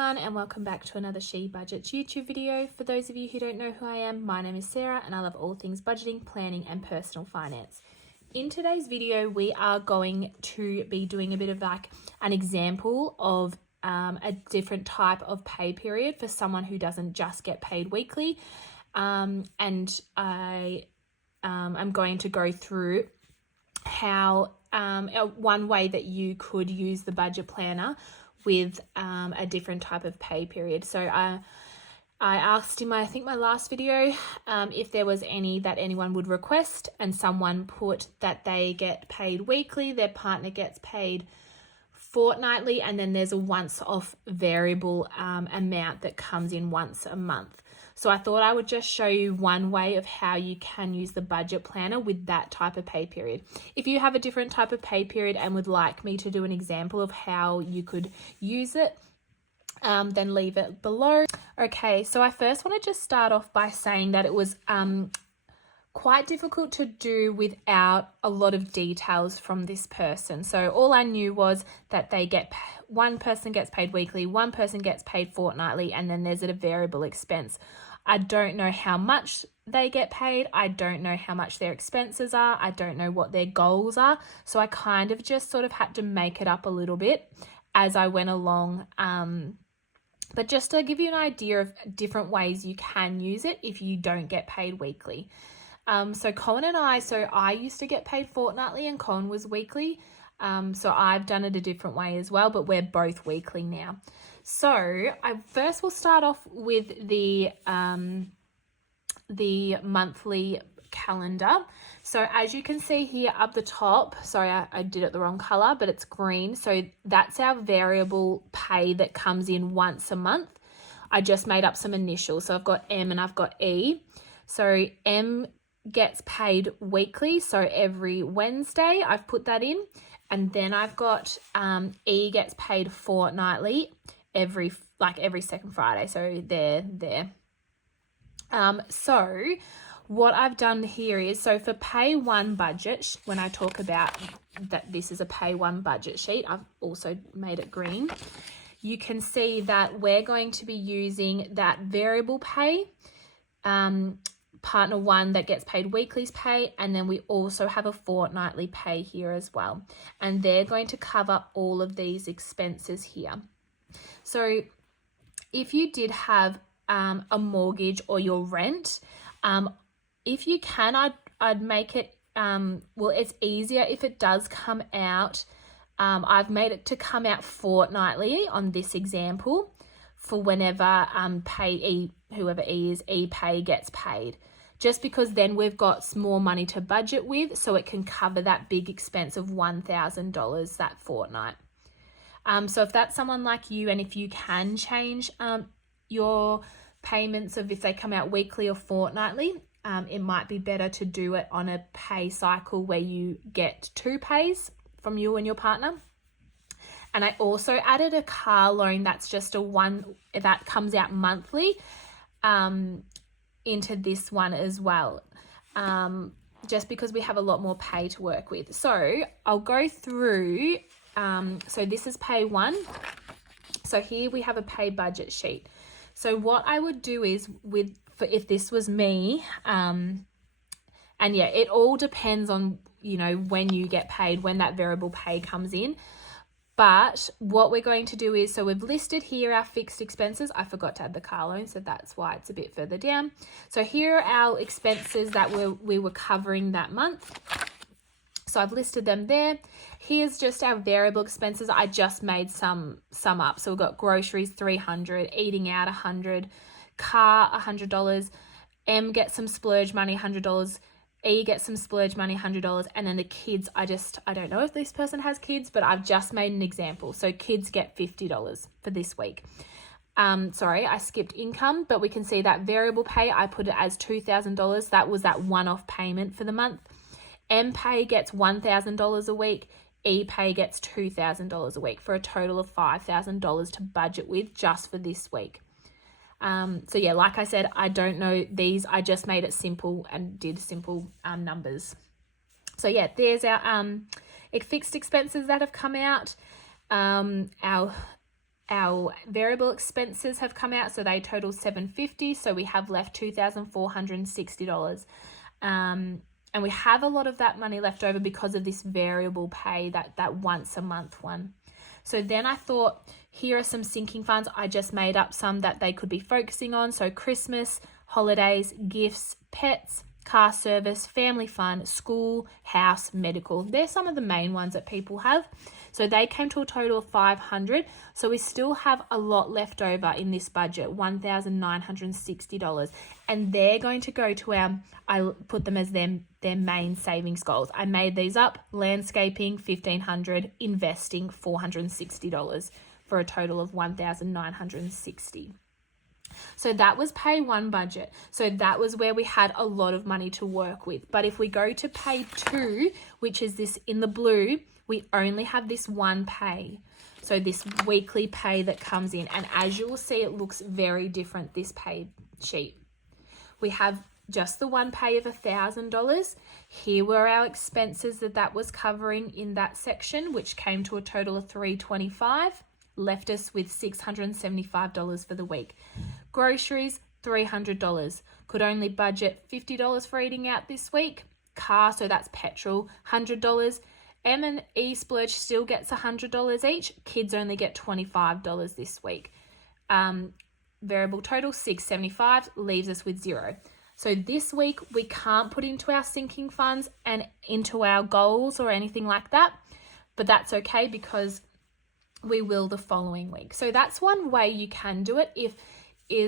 everyone, and welcome back to another She Budgets YouTube video. For those of you who don't know who I am, my name is Sarah and I love all things budgeting, planning and personal finance. In today's video, we are going to be doing a bit of like an example of a different type of pay period for someone who doesn't just get paid weekly. And I am going to go through how one way that you could use the budget planner with a different type of pay period. So I asked in my last video if there was any that anyone would request, and someone put that they get paid weekly, their partner gets paid fortnightly, and then there's a once-off variable amount that comes in once a month. So I thought I would just show you one way of how you can use the budget planner with that type of pay period. If you have a different type of pay period and would like me to do an example of how you could use it, then leave it below. Okay, so I first want to just start off by saying that it was quite difficult to do without a lot of details from this person. So all I knew was that one person gets paid weekly, one person gets paid fortnightly, and then there's a variable expense. I don't know how much they get paid. I don't know how much their expenses are. I don't know what their goals are. So I kind of just sort of had to make it up a little bit as I went along. But just to give you an idea of different ways you can use it if you don't get paid weekly. So Cohen and I used to get paid fortnightly and Cohen was weekly. So I've done it a different way as well, but we're both weekly now. So I first will start off with the monthly calendar. So as you can see here up the top, sorry, I did it the wrong color, but it's green. So that's our variable pay that comes in once a month. I just made up some initials. So I've got M and I've got E. So M gets paid weekly. So every Wednesday I've put that in. And then I've got E gets paid fortnightly every second Friday. So there. So what I've done here is, so for pay one budget, when I talk about that this is a pay one budget sheet, I've also made it green. You can see that we're going to be using that variable pay, partner one that gets paid weekly's pay, and then we also have a fortnightly pay here as well. And they're going to cover all of these expenses here. So if you did have a mortgage or your rent, if you can, I'd make it, it's easier if it does come out. I've made it to come out fortnightly on this example for whenever whoever E pay gets paid. Just because then we've got more money to budget with, so it can cover that big expense of $1,000 that fortnight. So if that's someone like you, and if you can change your payments of if they come out weekly or fortnightly, it might be better to do it on a pay cycle where you get two pays from you and your partner. And I also added a car loan that's just one that comes out monthly into this one as well, just because we have a lot more pay to work with. So I'll go through, so this is pay one. So here we have a pay budget sheet. So what I would do is if this was me, and yeah, it all depends on, when you get paid, when that variable pay comes in. But what we're going to do is, so we've listed here our fixed expenses. I forgot to add the car loan, so that's why it's a bit further down. So here are our expenses that we were covering that month. So I've listed them there. Here's just our variable expenses. I just made some up. So we've got groceries, $300, eating out, $100, car, $100, M gets some splurge money, $100, E gets some splurge money, $100, and then the kids, I don't know if this person has kids, but I've just made an example. So kids get $50 for this week. Sorry, I skipped income, but we can see that variable pay, I put it as $2,000. That was that one-off payment for the month. M pay gets $1,000 a week. E pay gets $2,000 a week for a total of $5,000 to budget with just for this week. So yeah, like I said, I don't know these. I just made it simple and did simple numbers. So yeah, there's our fixed expenses that have come out. Our our variable expenses have come out, so they total $750, so we have left $2,460. And we have a lot of that money left over because of this variable pay, that once a month one. So then I thought, here are some sinking funds. I just made up some that they could be focusing on. So Christmas, holidays, gifts, pets, car service, family fun, school, house, medical. They're some of the main ones that people have. So they came to a total of $500. So we still have a lot left over in this budget, $1,960. And they're going to go to I put them as their main savings goals. I made these up: landscaping, $1,500, investing, $460, for a total of $1,960. So that was pay one budget. So that was where we had a lot of money to work with. But if we go to pay two, which is this in the blue, we only have this one pay. So this weekly pay that comes in. And as you will see, it looks very different, this pay sheet. We have just the one pay of $1,000. Here were our expenses that was covering in that section, which came to a total of $325, left us with $675 for the week. Groceries, $300. Could only budget $50 for eating out this week. Car, so that's petrol, $100. M&E splurge still gets $100 each. Kids only get $25 this week. Variable total, $675, leaves us with $0. So this week we can't put into our sinking funds and into our goals or anything like that, but that's okay because we will the following week. So that's one way you can do it.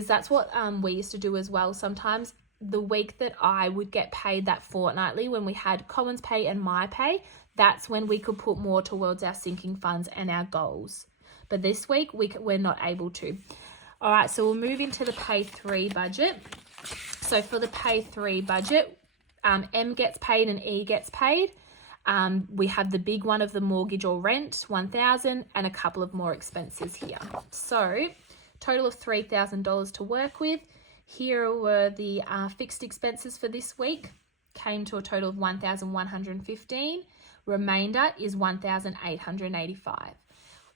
That's what we used to do as well. Sometimes the week that I would get paid that fortnightly, when we had Colin's pay and my pay, that's when we could put more towards our sinking funds and our goals. But this week we're not able to. All right, so we'll move into the pay 3 budget. So for the pay 3 budget, M gets paid and E gets paid. We have the big one of the mortgage or rent, $1,000, and a couple of more expenses here. So total of $3,000 to work with. Here were the fixed expenses for this week, came to a total of $1,115. Remainder is $1,885.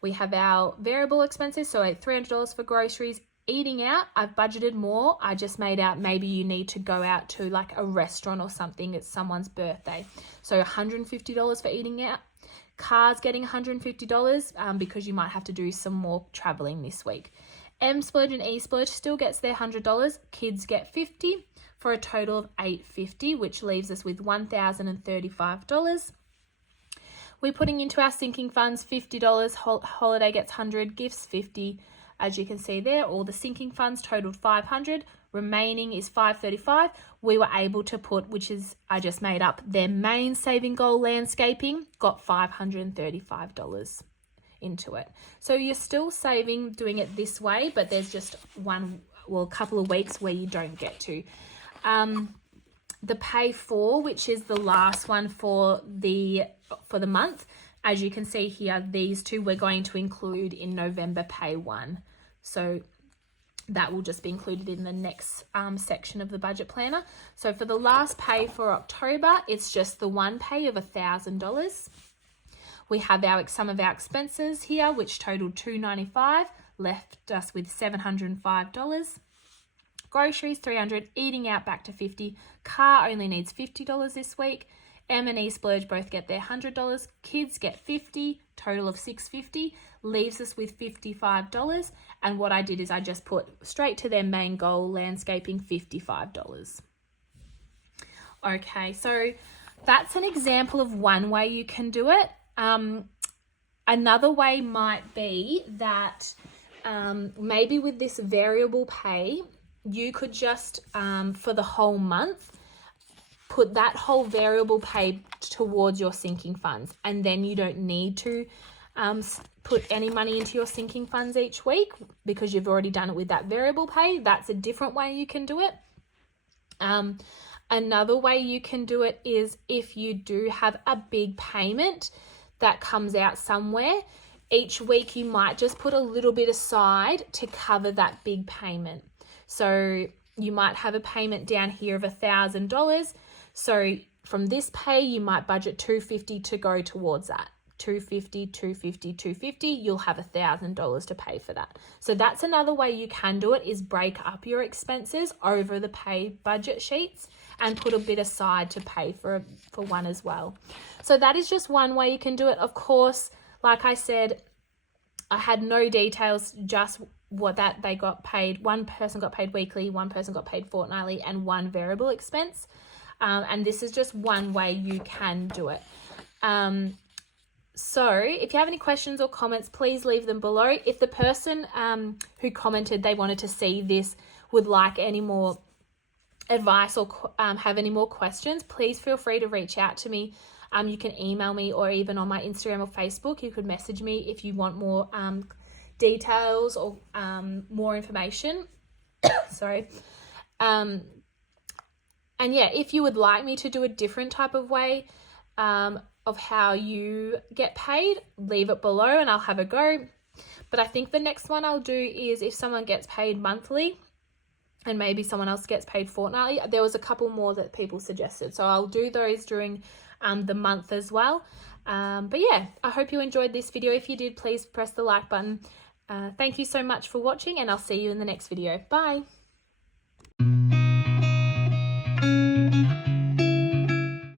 We have our variable expenses, so $300 for groceries. Eating out, I've budgeted more. I just made out maybe you need to go out to like a restaurant or something. It's someone's birthday. So $150 for eating out. Cars getting $150 because you might have to do some more traveling this week. M splurge and E splurge still gets their $100. Kids get $50 for a total of $850, which leaves us with $1,035. We're putting into our sinking funds $50. Holiday gets $100. Gifts $50. As you can see there, all the sinking funds totaled $500. Remaining is $535. We were able to put, which is I just made up, their main saving goal, landscaping, got $535 into it. So you're still saving doing it this way, but there's just a couple of weeks where you don't get to. The pay 4, which is the last one for the month. As you can see here, these two we're going to include in November pay 1. So that will just be included in the next section of the budget planner. So for the last pay for October, it's just the one pay of $1,000. We have some of our expenses here, which totaled $295, left us with $705. Groceries, $300, eating out back to $50. Car only needs $50 this week. M&E splurge both get their $100. Kids get $50, total of $650, leaves us with $55. And what I did is I just put straight to their main goal, landscaping, $55. Okay, so that's an example of one way you can do it. Another way might be that maybe with this variable pay, you could just, for the whole month, put that whole variable pay towards your sinking funds, and then you don't need to put any money into your sinking funds each week because you've already done it with that variable pay. That's a different way you can do it. Another way you can do it is if you do have a big payment that comes out somewhere, each week you might just put a little bit aside to cover that big payment. So you might have a payment down here of $1,000. So from this pay, you might budget $250 to go towards that. $250, $250, $250, you'll have $1,000 to pay for that. So that's another way you can do it, is break up your expenses over the pay budget sheets and put a bit aside to pay for one as well. So that is just one way you can do it. Of course, like I said, I had no details, just what that they got paid. One person got paid weekly, one person got paid fortnightly, and one variable expense. And this is just one way you can do it. So if you have any questions or comments, please leave them below. If the person who commented they wanted to see this would like any more advice or have any more questions, please feel free to reach out to me. You can email me, or even on my Instagram or Facebook, you could message me if you want more details or more information. Sorry. And yeah, if you would like me to do a different type of way of how you get paid, leave it below and I'll have a go. But I think the next one I'll do is if someone gets paid monthly and maybe someone else gets paid fortnightly. There was a couple more that people suggested, so I'll do those during the month as well. But yeah, I hope you enjoyed this video. If you did, please press the like button. Thank you so much for watching, and I'll see you in the next video. Bye.